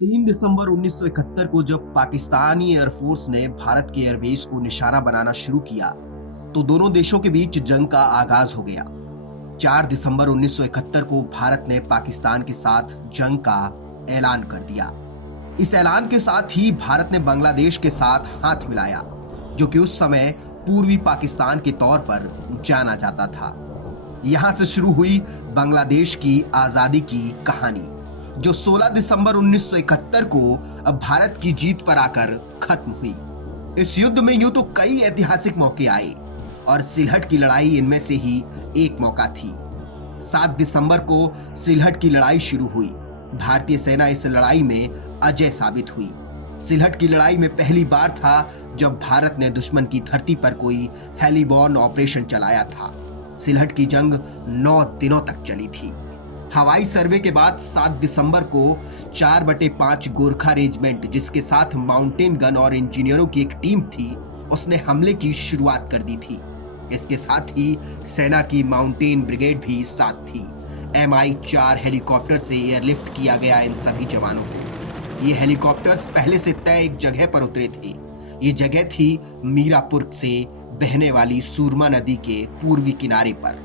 3 दिसंबर 1971 को जब पाकिस्तानी एयरफोर्स ने भारत के एयरबेस को निशाना बनाना शुरू किया तो दोनों देशों के बीच जंग का आगाज हो गया। 4 दिसंबर 1971 को भारत ने पाकिस्तान के साथ जंग का ऐलान कर दिया। इस ऐलान के साथ ही भारत ने बांग्लादेश के साथ हाथ मिलाया, जो कि उस समय पूर्वी पाकिस्तान के तौर पर जाना जाता था। यहां से शुरू हुई बांग्लादेश की आजादी की कहानी, जो 16 दिसंबर 1971 को भारत की जीत पर आकर खत्म हुई। इस युद्ध में यूं तो कई ऐतिहासिक मौके आए और सिलहट की लड़ाई इनमें से ही एक मौका थी। 7 दिसंबर को सिलहट की लड़ाई शुरू हुई। भारतीय सेना इस लड़ाई में अजय साबित हुई। सिलहट की लड़ाई में पहली बार था जब भारत ने दुश्मन की धरती पर कोई हेलीबॉर्न ऑपरेशन चलाया था। सिलहट की जंग 9 दिनों तक चली थी। हवाई सर्वे के बाद 7 दिसंबर को 4/5 गोरखा रेजिमेंट, जिसके साथ माउंटेन गन और इंजीनियरों की एक टीम थी, उसने हमले की शुरुआत कर दी थी। इसके साथ ही सेना की माउंटेन ब्रिगेड भी साथ थी। Mi-4 हेलीकॉप्टर से एयरलिफ्ट किया गया इन सभी जवानों को। ये हेलीकॉप्टर्स पहले से तय एक जगह पर उतरे थे। ये जगह थी मीरापुर से बहने वाली सूरमा नदी के पूर्वी किनारे पर।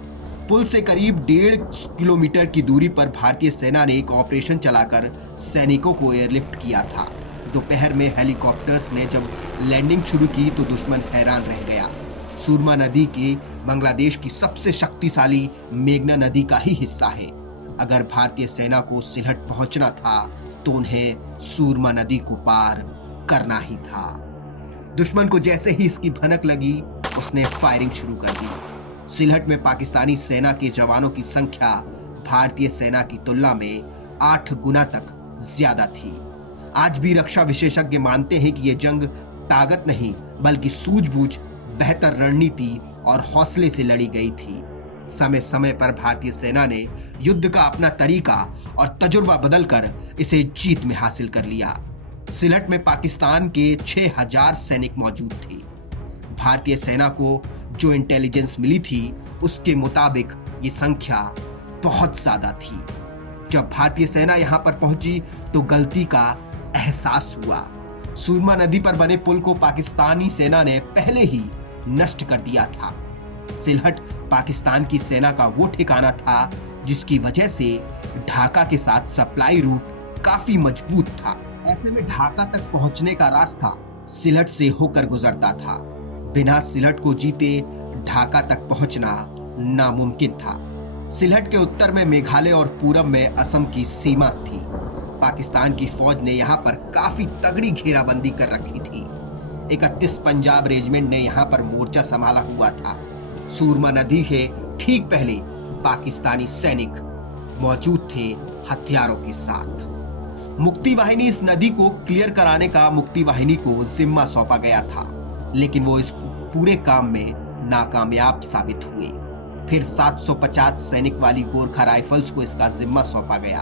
पुल से करीब 1.5 किलोमीटर की दूरी पर भारतीय सेना ने एक ऑपरेशन चलाकर सैनिकों को एयरलिफ्ट किया था। दोपहर में हेलीकॉप्टर्स ने जब लैंडिंग शुरू की तो दुश्मन हैरान रह गया। सूरमा नदी के बांग्लादेश की सबसे शक्तिशाली मेघना नदी का ही हिस्सा है। अगर भारतीय सेना को सिलहट पहुंचना था तो उन्हें सूरमा नदी को पार करना ही था। दुश्मन को जैसे ही इसकी भनक लगी, उसने फायरिंग शुरू कर दी। सिलहट में पाकिस्तानी सेना के जवानों की संख्या भारतीय सेना की तुलना में 8 गुना तक ज्यादा थी। आज भी रक्षा विशेषज्ञ मानते हैं कि यह जंग ताकत नहीं बल्कि सूझबूझ, बेहतर रणनीति और हौसले से लड़ी गई थी। समय समय पर भारतीय सेना ने युद्ध का अपना तरीका और तजुर्बा बदलकर इसे जीत में हासिल कर लिया। सिलहट में पाकिस्तान के 6000 सैनिक मौजूद थे। भारतीय सेना को जो इंटेलिजेंस मिली थी उसके मुताबिक ये संख्या बहुत ज्यादा थी। जब भारतीय सेना यहां पर पहुंची तो गलती का एहसास हुआ। सूरमा नदी पर बने पुल को पाकिस्तानी सेना ने पहले ही नष्ट कर दिया था। सिलहट पाकिस्तान की सेना का वो ठिकाना था जिसकी वजह से ढाका के साथ सप्लाई रूट काफी मजबूत था। ऐसे में ढाका तक पहुंचने का रास्ता सिलहट से होकर गुजरता था। बिना सिलहट को जीते ढाका तक पहुंचना नामुमकिन था। सिलहट के उत्तर में मेघालय और पूरब में असम की सीमा थी। पाकिस्तान की फौज ने यहां पर काफी तगड़ी घेराबंदी कर रखी थी। 31 पंजाब रेजिमेंट ने यहां पर मोर्चा संभाला हुआ था। सूरमा नदी के ठीक पहले पाकिस्तानी सैनिक मौजूद थे हथियारों के साथ। मुक्ति वाहिनी इस नदी को क्लियर कराने का मुक्ति वाहिनी को जिम्मा सौंपा गया था, लेकिन वो इस पूरे काम में नाकामयाब साबित हुए। फिर 750 सैनिक वाली गोरखा राइफल्स को इसका जिम्मा सौंपा गया।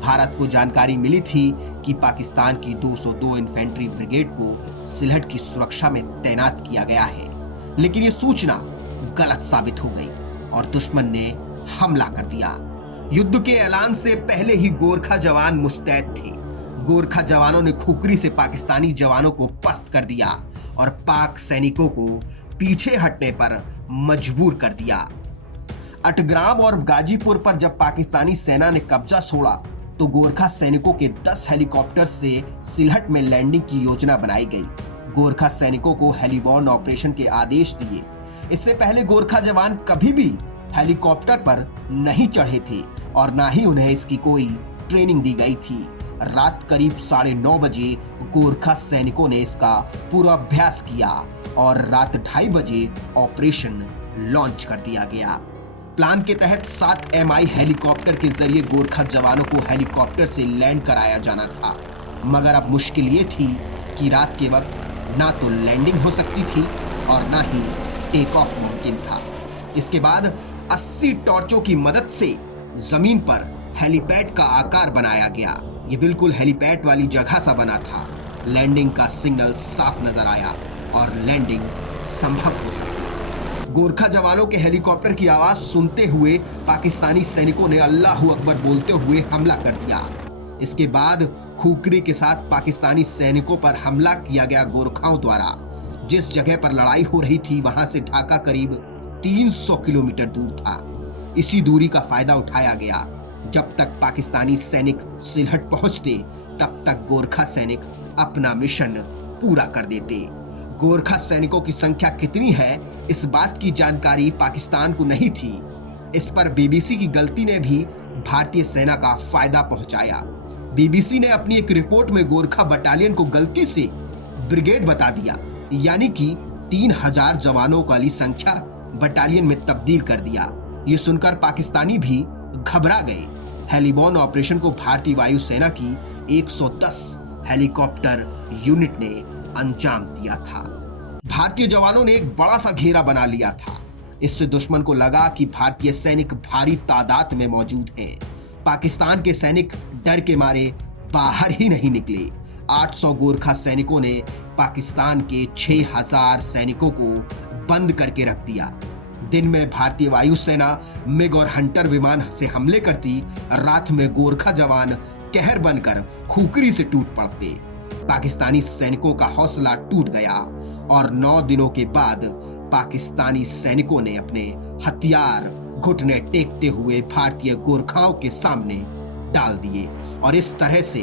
भारत को जानकारी मिली थी कि पाकिस्तान की 202 इन्फेंट्री ब्रिगेड को सिलहट की सुरक्षा में तैनात किया गया है, लेकिन ये सूचना गलत साबित हो गई और दुश्मन ने हमला कर दिया। युद्ध के ऐलान से पहले ही गोरखा जवान मुस्तैद थे। गोरखा जवानों ने खुखरी से पाकिस्तानी जवानों को पस्त कर दिया और पाक सैनिकों को पीछे हटने पर मजबूर कर दिया। अटग्राम और गाजीपुर पर जब पाकिस्तानी सेना ने कब्जा छोड़ा तो गोरखा सैनिकों के 10 हेलीकॉप्टर से सिलहट में लैंडिंग की योजना बनाई गई। गोरखा सैनिकों को हेलीबॉर्न ऑपरेशन के आदेश दिए। इससे पहले गोरखा जवान कभी भी हेलीकॉप्टर पर नहीं चढ़े थे और ना ही उन्हें इसकी कोई ट्रेनिंग दी गई थी। रात करीब 9:30 बजे गोरखा सैनिकों ने इसका पूर्वाभ्यास किया और रात 2:30 बजे ऑपरेशन लॉन्च कर दिया गया। प्लान के तहत 7 Mi हेलीकॉप्टर के जरिए गोरखा जवानों को हेलीकॉप्टर से लैंड कराया जाना था, मगर अब मुश्किल ये थी कि रात के वक्त ना तो लैंडिंग हो सकती थी और ना ही टेक ऑफ मुमकिन था। इसके बाद 80 टॉर्चों की मदद से जमीन पर हेलीपैड का आकार बनाया गया। ये बिल्कुल हेलीपैड वाली जगह सा बना था। लैंडिंग का सिग्नल साफ नजर आया और लैंडिंग संभव हो सकी। गोरखा जवानों के हेलीकॉप्टर की आवाज सुनते हुए पाकिस्तानी सैनिकों ने अल्लाहू अकबर बोलते हुए हमला कर दिया। इसके बाद खुकरी के साथ पाकिस्तानी सैनिकों पर हमला किया गया गोरखाओं द्वारा। जिस जगह पर लड़ाई हो रही थी वहां से ढाका करीब 300 किलोमीटर दूर था। इसी दूरी का फायदा उठाया गया। जब तक पाकिस्तानी सैनिक सिलहट पहुंचते तब तक गोरखा सैनिक अपना मिशन पूरा कर देते। गोरखा सैनिकों की संख्या कितनी है इस बात की जानकारी पाकिस्तान को नहीं थी। इस पर बीबीसी की गलती ने भी भारतीय सेना का फायदा पहुंचाया। बीबीसी ने अपनी एक रिपोर्ट में गोरखा बटालियन को गलती से ब्रिगेड बता दिया, यानी कि 3000 जवानों वाली संख्या बटालियन में तब्दील कर दिया। ये सुनकर पाकिस्तानी भी घबरा गए। हेलीबॉर्न ऑपरेशन को भारतीय वायुसेना की 110 हेलीकॉप्टर यूनिट ने अंजाम दिया था। भारतीय जवानों ने एक बड़ा सा घेरा बना लिया था। इससे दुश्मन को लगा कि भारतीय सैनिक भारी तादाद में मौजूद हैं। पाकिस्तान के सैनिक डर के मारे बाहर ही नहीं निकले। 800 गोरखा सैनिकों ने पाकिस्तान के 6000 सैनिकों को बंद करके रख दिया। दिन में भारतीय वायुसेना मिग और हंटर विमान से हमले करती, रात में गोरखा जवान कहर बनकर खुकरी से टूट पड़ते। पाकिस्तानी सैनिकों का हौसला टूट गया और 9 दिनों के बाद पाकिस्तानी सैनिकों ने अपने हथियार घुटने टेकते हुए भारतीय गोरखाओं के सामने डाल दिए और इस तरह से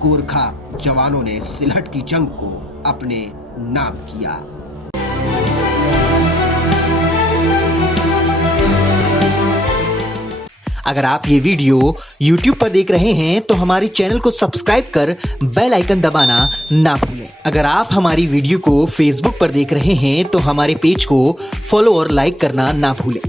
गोरखा जवानों ने सिलहट की जंग को अपने नाम किया। अगर आप ये वीडियो YouTube पर देख रहे हैं तो हमारे चैनल को सब्सक्राइब कर बेल आइकन दबाना ना भूलें। अगर आप हमारी वीडियो को Facebook पर देख रहे हैं तो हमारे पेज को फॉलो और लाइक करना ना भूलें।